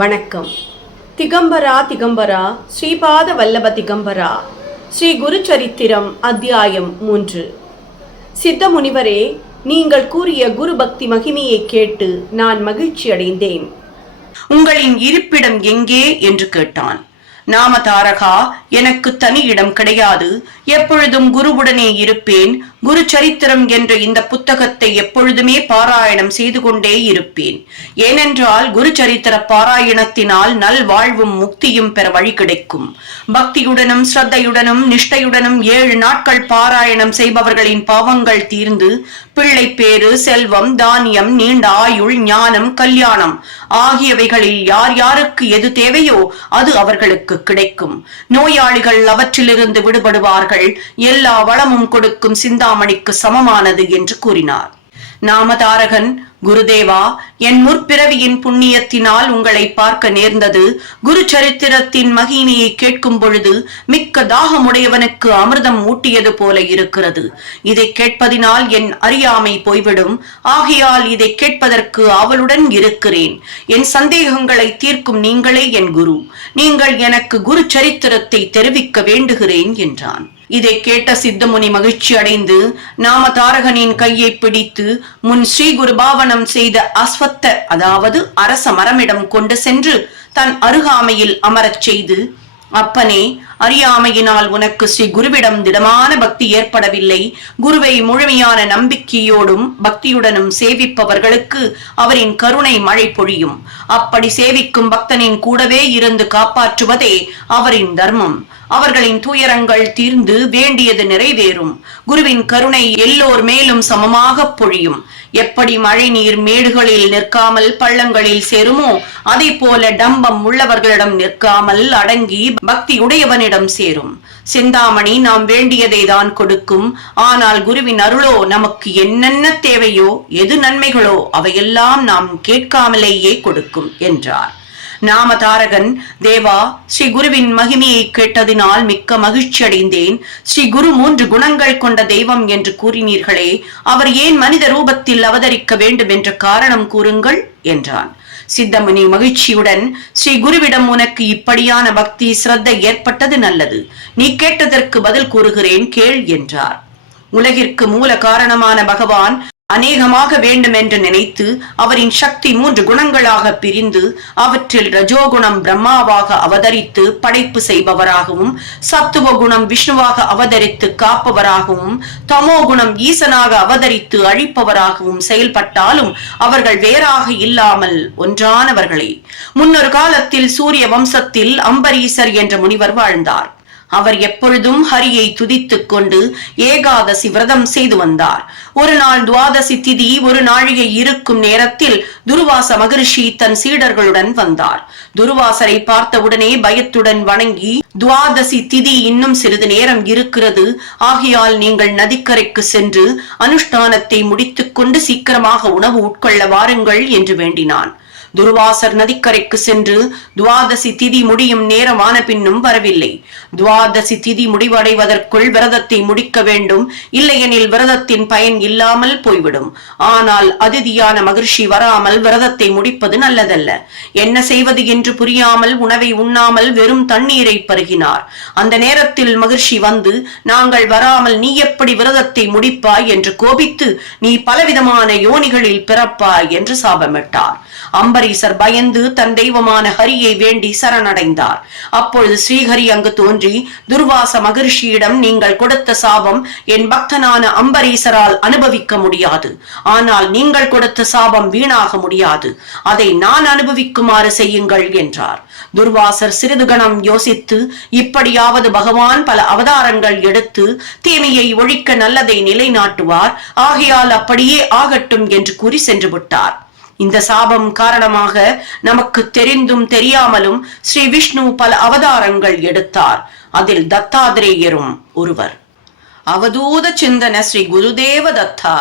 வணக்கம். திகம்பரா திகம்பரா ஸ்ரீபாத வல்லப திகம்பரா ஸ்ரீ குரு சரித்திரம் அத்தியாயம் 3. சித்த முனிவரே, நீங்கள் கூறிய குரு பக்தி மகிமையை கேட்டு நான் மகிழ்ச்சி அடைந்தேன். உங்களின் இருப்பிடம் எங்கே என்று கேட்டான். நாமதாரகா, எனக்கு தனி இடம் கிடையாது. எப்பொழுதும் குருவுடனே இருப்பேன். குரு சரித்திரம் என்ற இந்த புத்தகத்தை எப்பொழுதுமே பாராயணம் செய்து கொண்டே இருப்பேன். ஏனென்றால் குரு சரித்திர பாராயணத்தினால் நல் வாழ்வும் முக்தியும் பெற வழி கிடைக்கும். பக்தியுடனும் ஸ்ரத்தையுடனும் நிஷ்டையுடனும் 7 நாட்கள் பாராயணம் செய்பவர்களின் பாவங்கள் தீர்ந்து பிள்ளை பேறு, செல்வம், தானியம், நீண்ட ஆயுள், ஞானம், கல்யாணம் ஆகியவைகளில் யார் யாருக்கு எது தேவையோ அது அவர்களுக்கு கிடைக்கும். நோயாளிகள் அவற்றிலிருந்து விடுபடுவார்கள். எல்லா வளமும் கொடுக்கும் சிந்தாமணிக்கு சமமானது என்று கூறினார். நாமதாரகன், குருதேவா, என் முற்பிறவியின் புண்ணியத்தினால் உங்களை பார்க்க நேர்ந்தது. குரு சரித்திரத்தின் மகிமையை கேட்கும் பொழுது மிக்க தாகமுடையவனுக்கு அமிர்தம் ஊட்டியது போல இருக்கிறது. இதை கேட்பதினால் என் அறியாமை போய்விடும். ஆகையால் இதை கேட்பதற்கு ஆவலுடன் இருக்கிறேன். என் சந்தேகங்களை தீர்க்கும் நீங்களே என் குரு. நீங்கள் எனக்கு குரு சரித்திரத்தை தெரிவிக்க வேண்டுகிறேன் என்றான். இதை கேட்ட சித்தமுனி மகிழ்ச்சி அடைந்து நாமதாரகனின் கையை பிடித்து முன் ஸ்ரீ குரு பாவனம் செய்த அஸ்வத்த, அதாவது அரச மரமிடம் கொண்டு சென்று தன் அருகாமையில் அமரச் செய்து, அப்பனே, அறியாமையினால் உனக்கு ஸ்ரீ குருவிடம் திடமான பக்தி ஏற்படவில்லை. குருவை முழுமையான நம்பிக்கையோடும் பக்தியுடனும் சேவிப்பவர்களுக்கு அவரின் கருணை மழை பொழியும். அப்படி சேவிக்கும் பக்தனின் கூடவே இருந்து காப்பாற்றுவதே அவரின் தர்மம். அவர்களின் துயரங்கள் தீர்ந்து வேண்டியது நிறைவேறும். குருவின் கருணை எல்லோர் மேலும் சமமாக பொழியும். எப்படி மழை நீர் மேடுகளில் நிற்காமல் பள்ளங்களில் சேருமோ, அதை போல டம்பம் உள்ளவர்களிடம் நிற்காமல் அடங்கி பக்தி உடையவனிடம் சேரும். சிந்தாமணி நாம் வேண்டியதை தான் கொடுக்கும். ஆனால் குருவின் அருளோ நமக்கு என்னென்ன தேவையோ, எது நன்மைகளோ அவையெல்லாம் நாம் கேட்காமலேயே கொடுக்கும் என்றார். நாமதாரகன், தேவா, ஸ்ரீ குருவின் மகிமையை கேட்டதினால் மிக்க மகிழ்ச்சி அடைந்தேன். ஸ்ரீ குரு 3 குணங்கள் கொண்ட தெய்வம் என்று கூறினீர்களே, அவர் ஏன் மனித ரூபத்தில் அவதரிக்க வேண்டும் என்ற காரணம் கூறுங்கள் என்றான். சித்தமுனி மகிழ்ச்சியுடன், ஸ்ரீ குருவிடம் உனக்கு இப்படியான பக்தி ஸ்ரத்தை ஏற்பட்டது நல்லது. நீ கேட்டதற்கு பதில் கூறுகிறேன், கேள் என்றார். உலகிற்கு மூல காரணமான பகவான் அநேகமாக வேண்டும் என்று நினைத்து அவரின் சக்தி 3 குணங்களாக பிரிந்து அவற்றில் ரஜோகுணம் பிரம்மாவாக அவதரித்து படைப்பு செய்பவராகவும், சத்துவ குணம் விஷ்ணுவாக அவதரித்து காப்பவராகவும், தமோ குணம் ஈசனாக அவதரித்து அழிப்பவராகவும் செயல்பட்டாலும் அவர்கள் வேறாக இல்லாமல் ஒன்றானவர்களே. முன்னொரு காலத்தில் சூரிய வம்சத்தில் அம்பரீசர் என்ற முனிவர் வாழ்ந்தார். அவர் எப்பொழுதும் ஹரியை துதித்துக் கொண்டு ஏகாதசி விரதம் செய்து வந்தார். ஒரு நாள் துவாதசி திதி ஒரு நாழிகை இருக்கும் நேரத்தில் துர்வாச மகரிஷி தன் சீடர்களுடன் வந்தார். துர்வாசரை பார்த்தவுடனே பயத்துடன் வணங்கி, துவாதசி திதி இன்னும் சிறிது நேரம் இருக்கிறது. ஆகையால் நீங்கள் நதிக்கரைக்கு சென்று அனுஷ்டானத்தை முடித்துக் கொண்டு சீக்கிரமாக உணவு உட்கொள்ள வாருங்கள் என்று வேண்டினான். துர்வாசர் நதிக்கரைக்கு சென்று துவாதசி திதி முடியும் நேரமான பின்னும் வரவில்லை. துவாதசி திதி முடிவடைவதற்குள் விரதத்தை முடிக்க வேண்டும். இல்லையெனில் விரதத்தின் பயன் இல்லாமல் போய்விடும். ஆனால் அதிதியான மகிழ்ச்சி வராமல் விரதத்தை முடிப்பது நல்லதல்ல. என்ன செய்வது என்று புரியாமல் உணவை உண்ணாமல் வெறும் தண்ணீரை பருகினார். அந்த நேரத்தில் மகிழ்ச்சி வந்து, நாங்கள் வராமல் நீ எப்படி விரதத்தை முடிப்பாய் என்று கோபித்து, நீ பலவிதமான யோனிகளில் பிறப்பாய் என்று சாபமிட்டார். அம்பரீசர் பயந்து தன் தெய்வமான ஹரியை வேண்டி சரணடைந்தார். அப்பொழுது ஸ்ரீஹரி அங்கு தோன்றி துர்வாச மகரிஷியிடம், நீங்கள் கொடுத்த சாபம் என் பக்தனான அம்பரீசரால் அனுபவிக்க முடியாது. ஆனால் நீங்கள் கொடுத்த சாபம் வீணாக முடியாது. அதை நான் அனுபவிக்குமாறு செய்யுங்கள் என்றார். துர்வாசர் சிறிது கணம் யோசித்து, இப்படியாவது பகவான் பல அவதாரங்கள் எடுத்து தீமையை ஒழிக்க நல்லதை நிலைநாட்டுவார். ஆகையால் அப்படியே ஆகட்டும் என்று கூறி சென்று விட்டார். இந்த சாபம் காரணமாக நமக்கு தெரிந்தும் தெரியாமலும் ஸ்ரீ விஷ்ணு பல அவதாரங்கள் எடுத்தார். அதில் தத்தாதிரேயரும் ஒருவர். அவதூத சிந்தன ஸ்ரீ குருதேவ தத்தா.